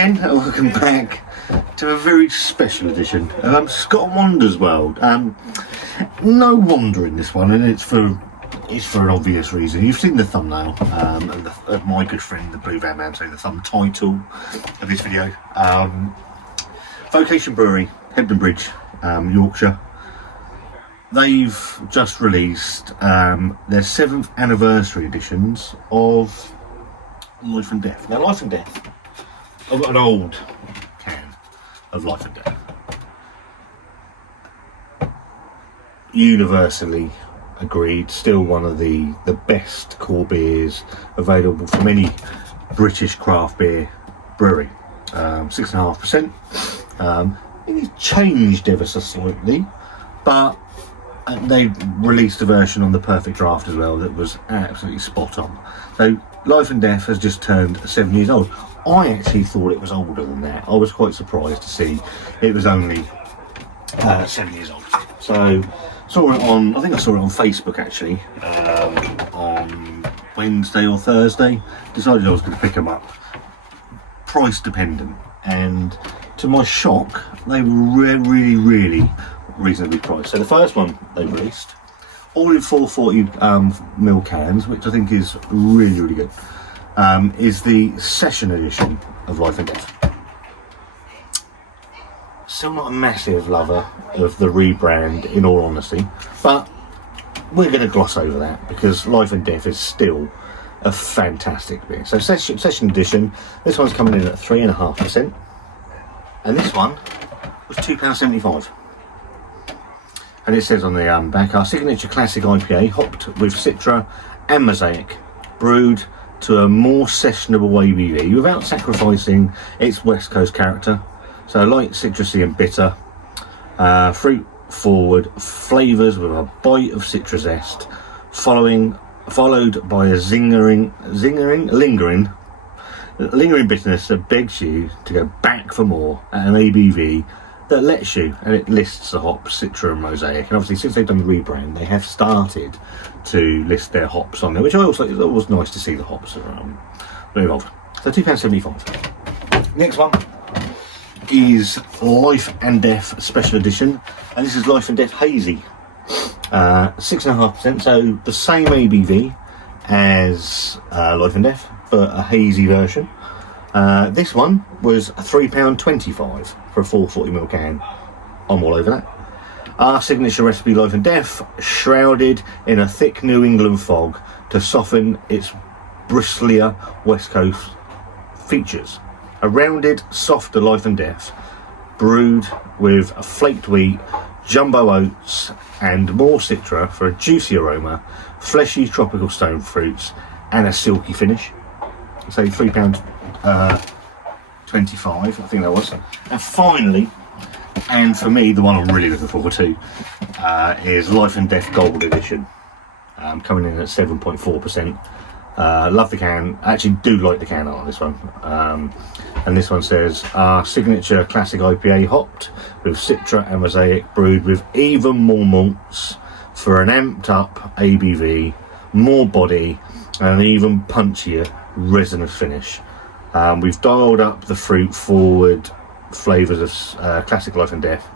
again, and welcome back to a very special edition of Scott Wonder's World. No Wonder in this one, and it's for an obvious reason. You've seen the thumbnail, of my good friend the Blue Van Man, so the thumb title of this video. Vocation Brewery, Hebden Bridge, Yorkshire. They've just released their 7th anniversary editions of Life and Death. Now, Life and Death, I've got an old can of Life and Death. Universally agreed, still one of the best core beers available from any British craft beer brewery. 6.5%. It's changed ever so slightly, but they released a version on the Perfect Draft as well that was absolutely spot on. So Life and Death has just turned 7 years old. I actually thought it was older than that. I was quite surprised to see it was only 7 years old. So saw it on, I think I saw it on Facebook actually, on Wednesday or Thursday. Decided I was going to pick them up. Price dependent, and to my shock, they were really reasonably priced. So the first one they released, all in 440ml cans, which I think is really good, is the Session Edition of Life and Death. Still not a massive lover of the rebrand, in all honesty, but we're going to gloss over that because Life and Death is still a fantastic beer. So Session Edition, this one's coming in at 3.5%, and this one was £2.75. And it says on the back, our signature classic IPA, hopped with Citra and Mosaic, brewed to a more sessionable ABV without sacrificing its West Coast character. So light, citrusy and bitter, fruit forward flavours with a bite of citrus zest, followed by a lingering bitterness that begs you to go back for more at an ABV that lets you, and it lists the hops, Citra and Mosaic. And obviously since they've done the rebrand, they have started to list their hops on there, which I also, it was nice to see the hops are involved. So £2.75. Next one is Life and Death Special Edition, and this is Life and Death Hazy. 6.5%, so the same ABV as Life and Death, but a hazy version. This one was £3.25 for a 440ml can. I'm all over that. Our signature recipe, Life and Death, shrouded in a thick New England fog to soften its bristlier West Coast features. A rounded, softer Life and Death, brewed with a flaked wheat, jumbo oats and more Citra for a juicy aroma, fleshy tropical stone fruits and a silky finish. So £3.25, I think that was. And finally, and for me the one I'm really looking forward to, is Life and Death Gold Edition, coming in at 7.4%. Love the can, actually do like the can art on this one. And this one says, our signature classic IPA hopped with Citra and Mosaic, brewed with even more malts for an amped up ABV, more body and an even punchier resinous finish. We've dialed up the fruit forward flavours of classic Life and Death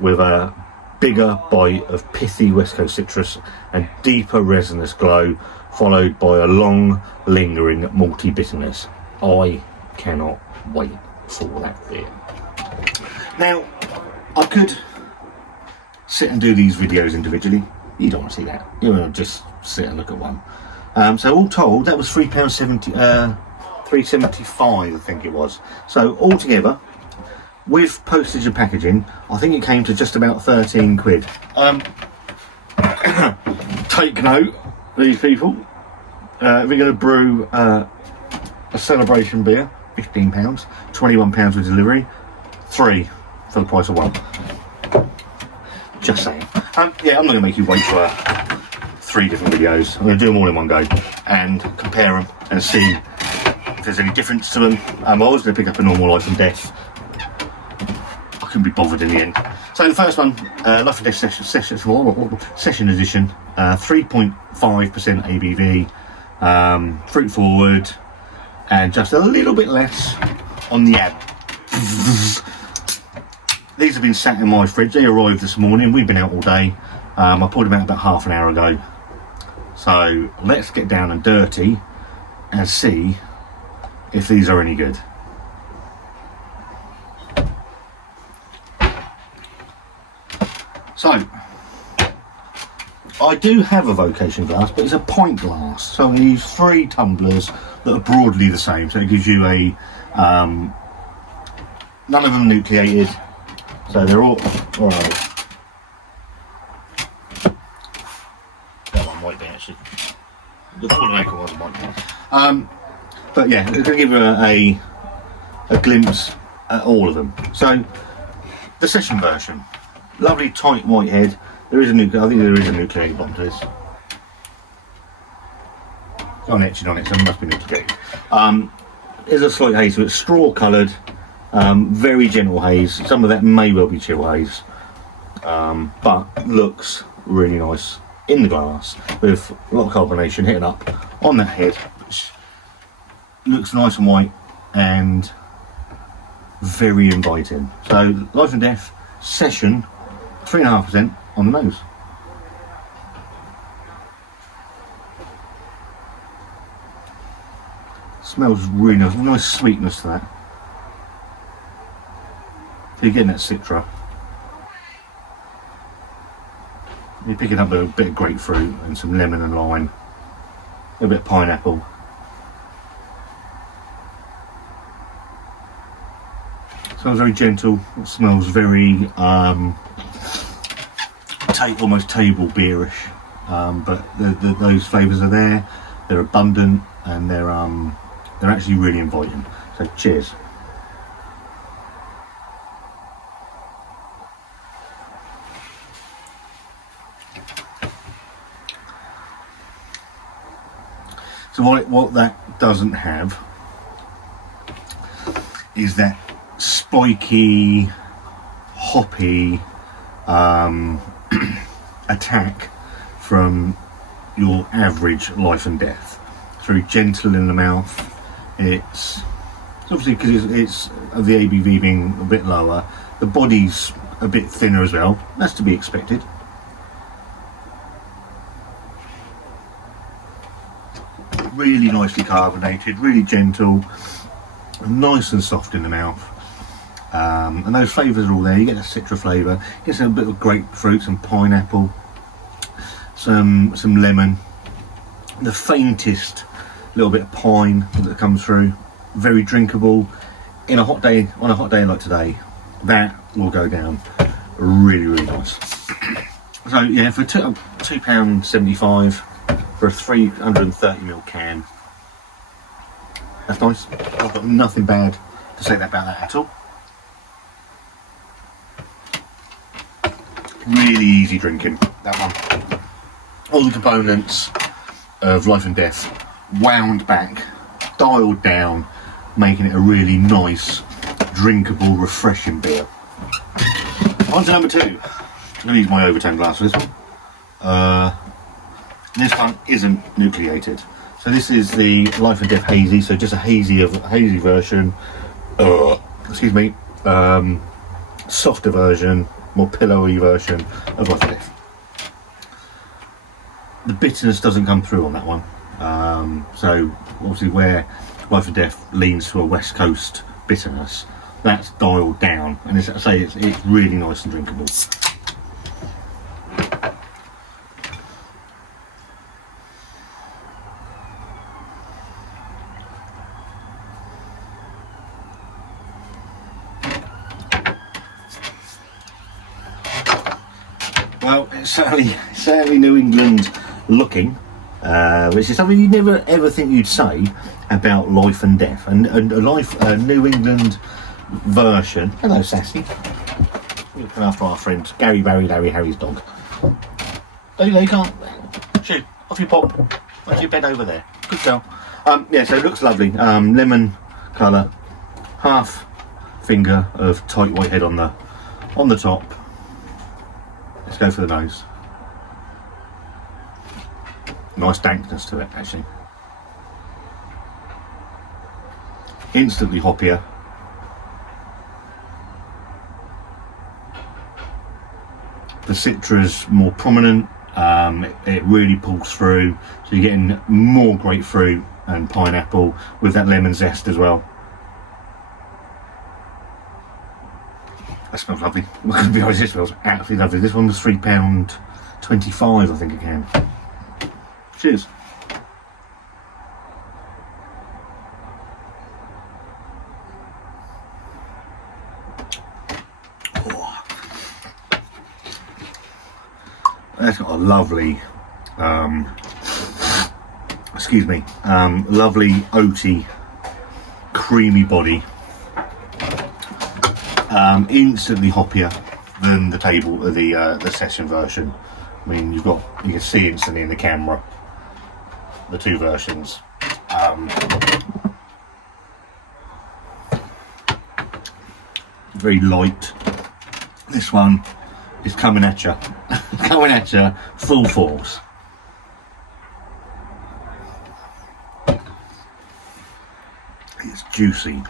with a bigger bite of pithy West Coast citrus and deeper resinous glow, followed by a long lingering malty bitterness. I cannot wait for that beer. Now, I could sit and do these videos individually. You don't want to see that. You want to just sit and look at one. So all told, that was £3.75, I think it was. So altogether, with postage and packaging, I think it came to just about 13 quid. Take note, these people. If you're going to brew a celebration beer, £15, £21 with delivery, 3 for the price of 1. Just saying. Yeah, I'm not going to make you wait for 3 different videos. I'm going to do them all in one go and compare them and see if there's any difference to them. I was going to pick up a normal Life and Death. I couldn't be bothered in the end. So the first one, Life and Death Session Edition, 3.5% ABV, fruit forward, and just a little bit less on the ad. These have been sat in my fridge. They arrived this morning. We've been out all day. I poured them out about half an hour ago. So let's get down and dirty and see if these are any good. So I do have a Vocation glass, but it's a pint glass. So I use 3 tumblers that are broadly the same. So it gives you a none of them nucleated. So they're all right. That one might be actually. The corner maker was might be. But yeah, it's going to give you a glimpse at all of them. So the session version, lovely tight white head. There is I think there is a nucleated bottom to this. Got an etching on it, so it must be nucleated. There's a slight haze, so it's straw coloured. Very gentle haze. Some of that may well be chill haze, but looks really nice in the glass with a lot of carbonation hitting up on that head, which looks nice and white and very inviting. So Life and Death Session, 3.5% on the nose. Smells really nice, nice sweetness to that. So you're getting that citra. You're picking up a bit of grapefruit and some lemon and lime, a bit of pineapple. Smells very gentle. It smells very almost table beerish, but those flavours are there. They're abundant and they're actually really inviting. So cheers. So what that doesn't have is that spiky, hoppy attack from your average Life and Death. It's very gentle in the mouth. It's obviously because it's of the ABV being a bit lower. The body's a bit thinner as well. That's to be expected. Really nicely carbonated, really gentle, nice and soft in the mouth. And those flavours are all there. You get a citra flavour, you get a bit of grapefruit, some pineapple, some lemon, the faintest little bit of pine that comes through. Very drinkable in a hot day. On a hot day like today, that will go down really nice. So yeah, for £2.75 for a 330ml can, that's nice. I've got nothing bad to say about that at all. Really easy drinking, that one. All the components of Life and Death wound back, dialed down, making it a really nice, drinkable, refreshing beer. On to number 2. I'm going to use my overtone glass for this one. This one isn't nucleated. So this is the Life and Death Hazy, so just a hazy version. Excuse me. Softer version, more pillowy version of Life and Death. The bitterness doesn't come through on that one. So obviously where Life and Death leans to a West Coast bitterness, that's dialed down, and it's really nice and drinkable. Well, it's certainly New England looking, which is something you'd never ever think you'd say about Life and Death. And a New England version. Hello, Sassy. We're looking after our friend Gary, Barry, Larry, Harry's dog. They can't. Shoot, off you pop. Why don't you bed over there? Good girl. Yeah, so it looks lovely. Lemon colour, half finger of tight white head on the top. Let's go for the nose. Nice dankness to it, actually. Instantly hoppier. The citrus more prominent. It really pulls through, so you're getting more grapefruit and pineapple with that lemon zest as well. That smells lovely. I'm going to be honest, it smells absolutely lovely. This one was £3.25, I think, a can. Cheers. Oh. That's got a lovely, lovely oaty, creamy body. Instantly hoppier than the session version. I mean, you can see instantly in the camera the two versions. Very light. This one is coming at you, full force. It's juicy.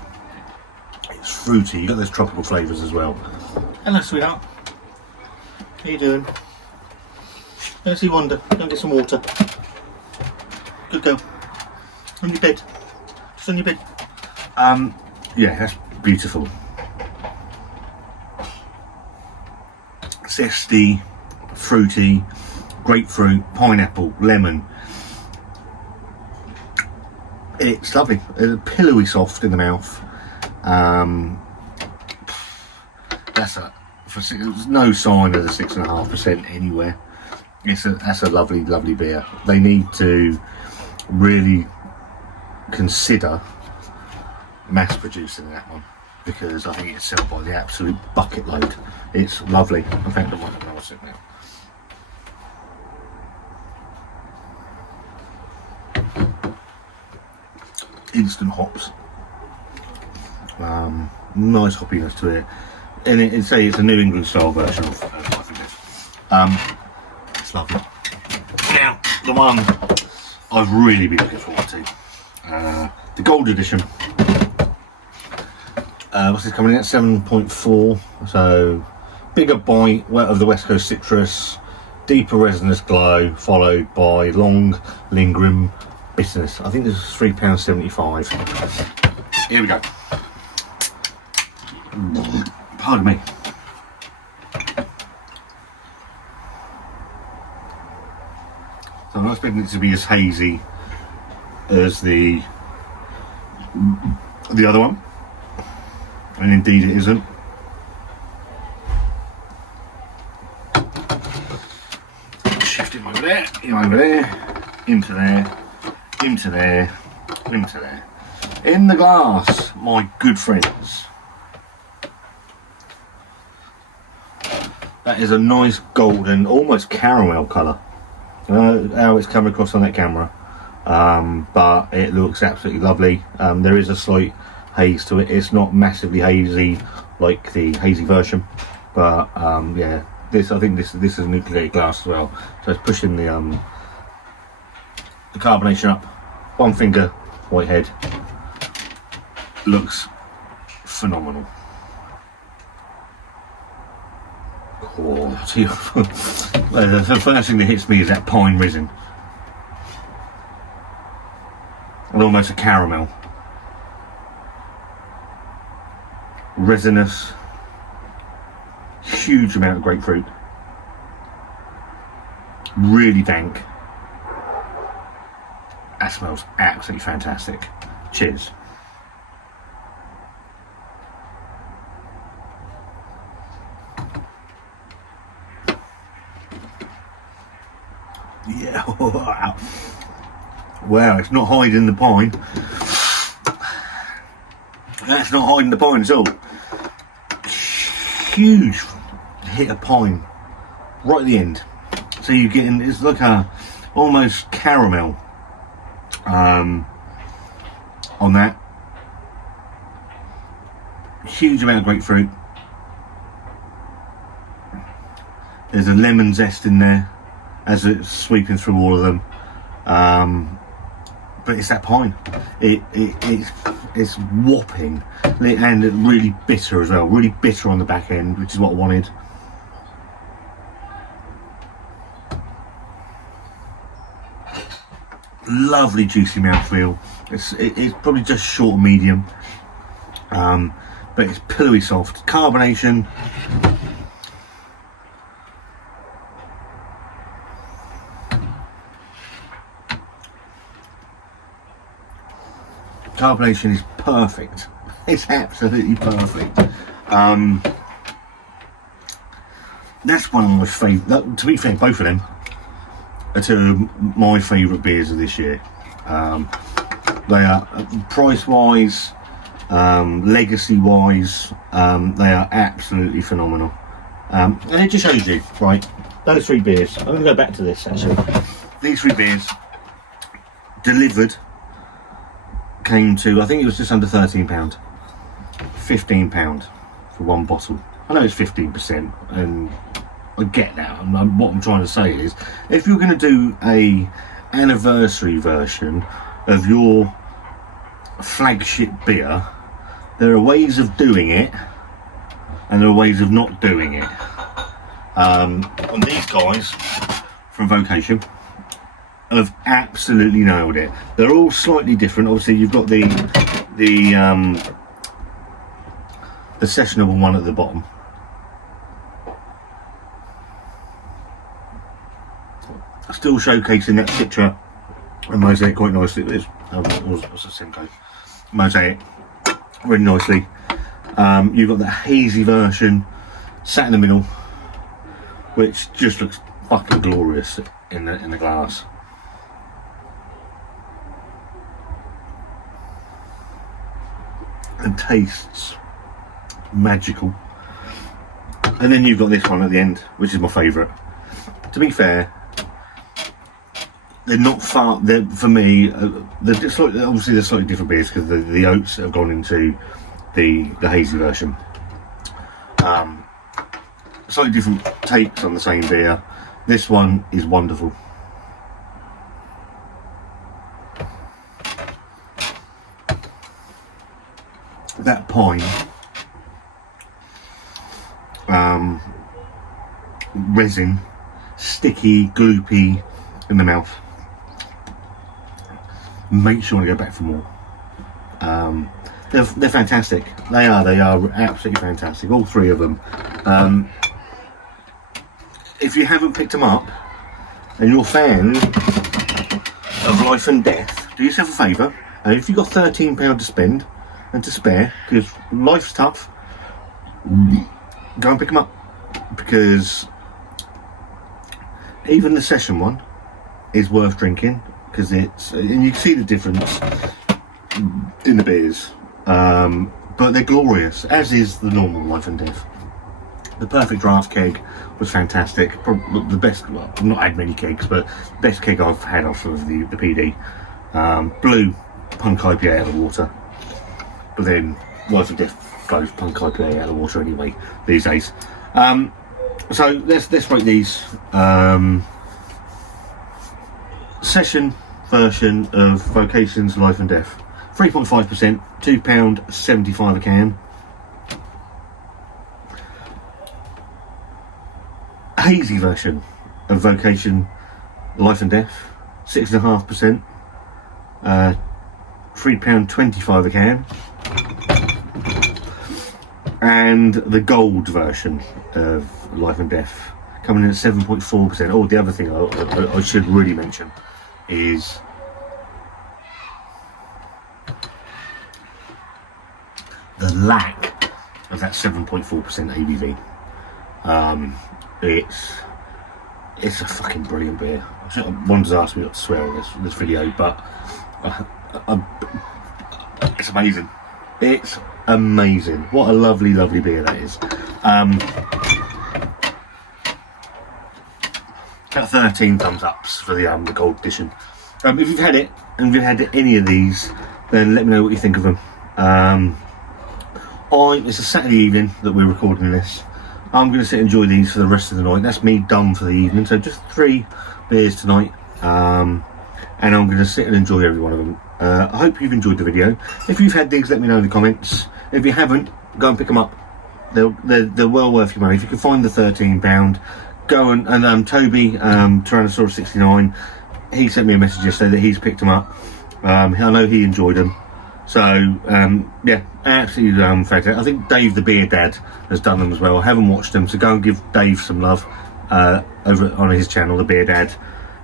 It's fruity. You've got those tropical flavours as well. Hello, sweetheart. How you doing? Don't see Wanda. Go get some water. Good girl. On your bed. Just on your bed. Yeah, that's beautiful. Zesty, fruity, grapefruit, pineapple, lemon. It's lovely. It's pillowy soft in the mouth. There's no sign of the 6.5% anywhere. That's a lovely, lovely beer. They need to really consider mass producing that one, because I think it's sold by the absolute bucket load. It's lovely. In fact, I might have another sip now. Instant hops. Nice hoppiness to it, and it's a New England style version of Life and Death. It's lovely. Now, the one I've really been looking forward to, the gold edition. What's this coming in at? 7.4. So bigger bite, wet of the West Coast citrus, deeper resinous glow, followed by long lingering bitterness. I think this is £3.75. Here we go. Pardon me. So I'm not expecting it to be as hazy as the other one, and indeed it isn't. Shift him over there, him over there, into there, into there, into there. In the glass, my good friends. That is a nice golden, almost caramel colour. I don't know how it's coming across on that camera, but it looks absolutely lovely. There is a slight haze to it. It's not massively hazy like the hazy version, but yeah, I think this is nucleated glass as well. So it's pushing the carbonation up. One finger, white head. Looks phenomenal. Oh, the first thing that hits me is that pine resin, and almost a caramel, resinous, huge amount of grapefruit, really dank. That smells absolutely fantastic. Cheers. Yeah, wow, it's not hiding the pine. That's not hiding the pine at all. Huge hit of pine right at the end. So you're getting, it's like a almost caramel on that. Huge amount of grapefruit. There's a lemon zest in there as it's sweeping through all of them, but it's that pine. It's whopping, and really bitter as well. Really bitter on the back end, which is what I wanted. Lovely juicy mouthfeel. It's probably just short medium, but it's pillowy soft. Carbonation, is perfect. It's absolutely perfect. That's one of my favourite. To be fair, both of them are two of my favourite beers of this year. They are, price wise, legacy wise, they are absolutely phenomenal. And it just shows you, right, those three beers, I'm going to go back to this actually. These three beers delivered came to, I think it was just under £13, £15 for one bottle. I know it's 15%, and I get that. What I'm trying to say is, if you're going to do a anniversary version of your flagship beer, there are ways of doing it, and there are ways of not doing it. And these guys from Vocation have absolutely nailed it. They're all slightly different. Obviously, you've got the sessionable one at the bottom. Still showcasing that Citra and Mosaic quite nicely. What's the Simcoe? Mosaic, really nicely. You've got the Hazy version sat in the middle, which just looks fucking glorious in the glass. And tastes magical. And then you've got this one at the end, which is my favourite. To be fair, they're not far. They're, for me, obviously they're slightly different beers because the oats have gone into the Hazy version. Slightly different takes on the same beer. This one is wonderful. That pine, resin, sticky, gloopy in the mouth. Makes you want to go back for more. They're fantastic. They are absolutely fantastic. All three of them. If you haven't picked them up and you're a fan of Life and Death, do yourself a favour. And if you've got £13 to spend and to spare, because life's tough, go and pick them up. Because even the session one is worth drinking, because and you can see the difference in the beers, but they're glorious, as is the normal Life and Death. The Perfect Draft keg was fantastic. Probably the best. Well, I've not had many kegs, but best keg I've had off of the PD. Blue Punk IPA out of the water, but then Life and Death blows Punk IPA out of the water anyway these days. So let's rate these. Session version of Vocation's Life and Death, 3.5%, £2.75 a can. Hazy version of Vocation Life and Death, 6.5%, £3.25 a can. And the gold version of Life and Death coming in at 7.4%. Oh, the other thing I should really mention is the lack of that 7.4% ABV. It's a fucking brilliant beer. One has asked me not to swear on this video, but it's amazing. It's amazing. What a lovely, lovely beer that is. About 13 thumbs ups for the gold edition. If you've had it, and if you've had any of these, then let me know what you think of them. It's a Saturday evening that we're recording this. I'm going to sit and enjoy these for the rest of the night. That's me done for the evening. So just 3 beers tonight. And I'm going to sit and enjoy every one of them. I hope you've enjoyed the video. If you've had these, let me know in the comments. If you haven't, go and pick them up. They're well worth your money. If you can find the £13, go and Toby, Tyrannosaurus 69, he sent me a message yesterday that he's picked them up. I know he enjoyed them. So, yeah, absolutely fantastic. I think Dave the Beer Dad has done them as well. I haven't watched them, so go and give Dave some love over on his channel, The Beer Dad.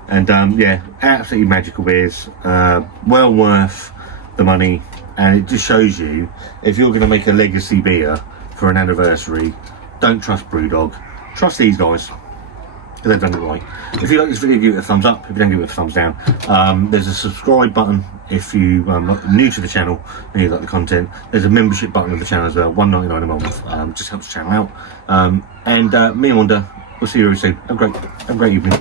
And, yeah, absolutely magical beers. Well worth the money. And it just shows you, if you're going to make a legacy beer for an anniversary, don't trust Brewdog. Trust these guys. They've done it right. If you like this video, give it a thumbs up. If you don't, give it a thumbs down. There's a subscribe button if you are new to the channel and you like the content. There's a membership button of the channel as well, $1.99 a month. Just helps the channel out. Me and Wanda, we'll see you very soon. Have a great evening.